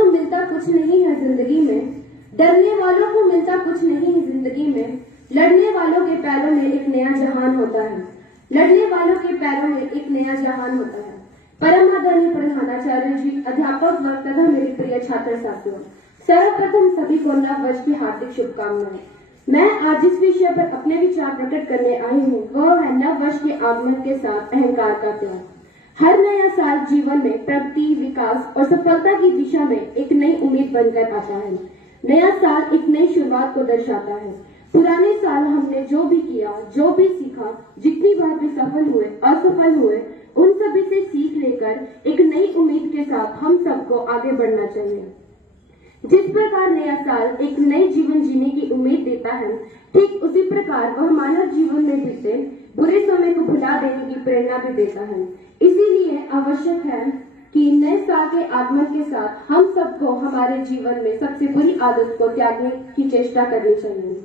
को मिलता कुछ नहीं है जिंदगी में, डरने वालों को मिलता कुछ नहीं है जिंदगी में। लड़ने वालों के पैरों में एक नया जहान होता है, लड़ने वालों के पैरों में एक नया जहान होता है। परम आदरणीय प्रधानाचार्य जी, अध्यापक वर्ग तथा मेरे प्रिय छात्र साथियों, सर्वप्रथम सभी को नव वर्ष की हार्दिक शुभकामनाएं। मैं आज जिस विषय पर अपने विचार प्रकट करने आई हूँ वह है नव वर्ष के आगमन के साथ अहंकार का त्याग। हर नया साल जीवन में प्रगति, विकास और सफलता की दिशा में एक नई उम्मीद बनकर आता है। नया साल एक नई शुरुआत को दर्शाता है। पुराने साल हमने जो भी किया, जो भी सीखा, जितनी बार भी सफल हुए, असफल हुए, उन सभी से सीख लेकर एक नई उम्मीद के साथ हम सबको आगे बढ़ना चाहिए। जिस प्रकार नया साल एक नए जीवन जीने की उम्मीद देता है, ठीक उसी प्रकार वह मानव जीवन में बीते बुरे समय को भुला देने की प्रेरणा भी देता है। इसीलिए आवश्यक है कि नए साल के आगमन के साथ हम सबको हमारे जीवन में सबसे बुरी आदत को त्यागने की चेष्टा करनी चाहिए।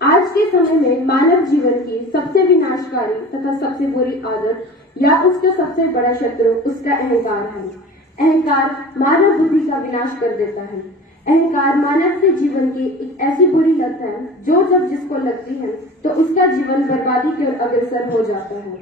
आज के समय में मानव जीवन की सबसे विनाशकारी तथा सबसे बुरी आदत या उसका सबसे बड़ा शत्रु उसका अहंकार है। अहंकार मानव बुद्धि का विनाश कर देता है। अहंकार मानव के जीवन की एक ऐसी बुरी लत है जो जब जिसको लगती है तो उसका जीवन बर्बादी की ओर अग्रसर हो जाता है।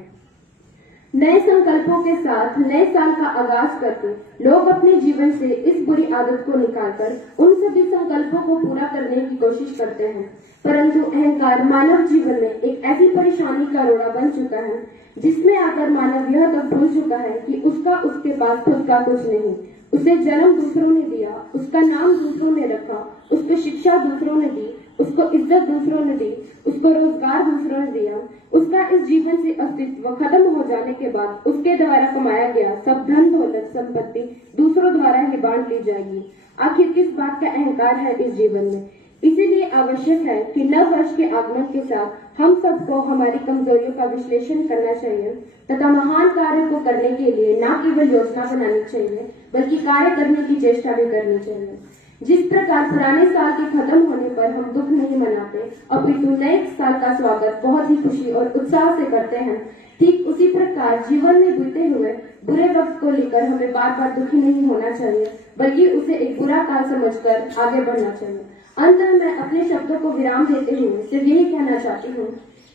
नए संकल्पों के साथ नए साल का आगाज करके लोग अपने जीवन से इस बुरी आदत को निकालकर उन सभी संकल्पों को पूरा करने की कोशिश करते हैं, परंतु अहंकार मानव जीवन में एक ऐसी परेशानी का रोड़ा बन चुका है जिसमें आकर मानव यह तक भूल चुका है कि उसके पास खुद का कुछ नहीं। उसे जन्म दूसरों ने दिया, उसका नाम दूसरों ने रखा, उसको शिक्षा दूसरों ने दी, उसको इज्जत दूसरों ने दी, उसको रोजगार दूसरों ने दिया। उसका इस जीवन से अस्तित्व खत्म हो जाने के बाद उसके द्वारा कमाया गया सब धन दौलत संपत्ति दूसरों द्वारा ही बांट ली जाएगी। आखिर किस बात का अहंकार है इस जीवन में? इसीलिए आवश्यक है कि नव वर्ष के आगमन के साथ हम सबको हमारी कमजोरियों का विश्लेषण करना चाहिए तथा महान कार्य को करने के लिए न केवल योजना बनानी चाहिए बल्कि कार्य करने की चेष्टा भी करनी चाहिए। जिस प्रकार पुराने साल के खत्म होने पर हम दुख नहीं मनाते अपितु नए साल का स्वागत बहुत ही खुशी और उत्साह से करते हैं, ठीक उसी प्रकार जीवन में बीते हुए बुरे वक्त को लेकर हमें बार बार दुखी नहीं होना चाहिए बल्कि उसे एक बुरा काल समझकर आगे बढ़ना चाहिए। अंत में मैं अपने शब्दों को विराम देते हुए सिर्फ यही कहना चाहती हूँ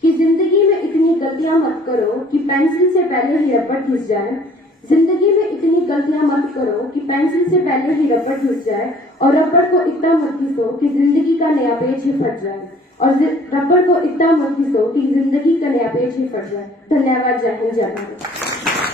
कि जिंदगी में इतनी गलतियां मत करो कि पेंसिल से पहले ही रबड़ घिस जाए। जिंदगी में इतनी गलतियां मत करो कि पेंसिल से पहले ही रबड़ घिस जाए और रबड़ को इतना मत घिसो कि जिंदगी का नया पेज ही फट जाए और रबड़ को इतना मत घिसो कि जिंदगी का नया पेज ही फट जाए। धन्यवाद। जय हिंद, जय भारत।